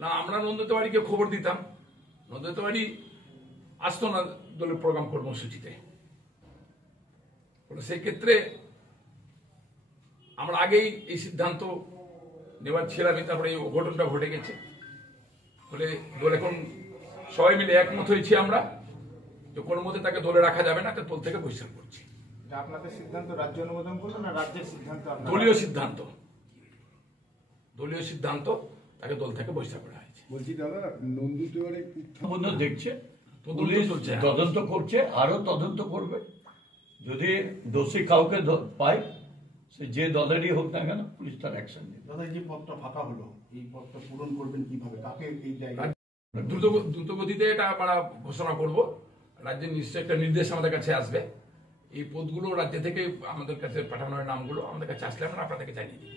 না, আমরা নন্দিতবাড়িকে খবর দিতাম, নন্দিতবাড়ি আসতো না দলের প্রোগ্রাম কর্মসূচিতে। সেক্ষেত্রে আমরা আগেই এই সিদ্ধান্ত নেওয়ার ছিলামই, তারপরে এই অঘটনটা ঘটে গেছে বলে দল এখন সবাই মিলে একমত হয়েছি আমরা যে কোনো মতে তাকে দলে রাখা যাবে না, দল থেকে বহিষ্কার করছি। আপনাদের সিদ্ধান্ত রাজ্য অনুমোদন করলো না রাজ্যের সিদ্ধান্ত? দলীয় সিদ্ধান্ত, দলীয় সিদ্ধান্ত, তাকে দল থেকে বহিষ্কার করা হয়েছে। বলছি দাদা, নন্দিতবাড়ি দেখছে, পুলিশ তদন্ত করছে, আরো তদন্ত করবে। যদি দোষী কাউকে পায়, সে যে দলেরই হোক না কেন, পুলিশ তার অ্যাকশন নেবে। দাদা, যে পদটা ফাঁকা হলো, এই পদটা পূরণ করবেন কিভাবে? কাকে এই জায়গায়? দ্রুত গতিতে এটা আমরা ঘোষণা করব। রাজ্যের নিশ্চয়ই একটা নির্দেশ আমাদের কাছে আসবে। এই পদগুলো রাজ্য থেকে আমাদের কাছে পাঠানোর নামগুলো আমাদের কাছে আসলে আমরা আপনাদেরকে জানিয়ে দিব।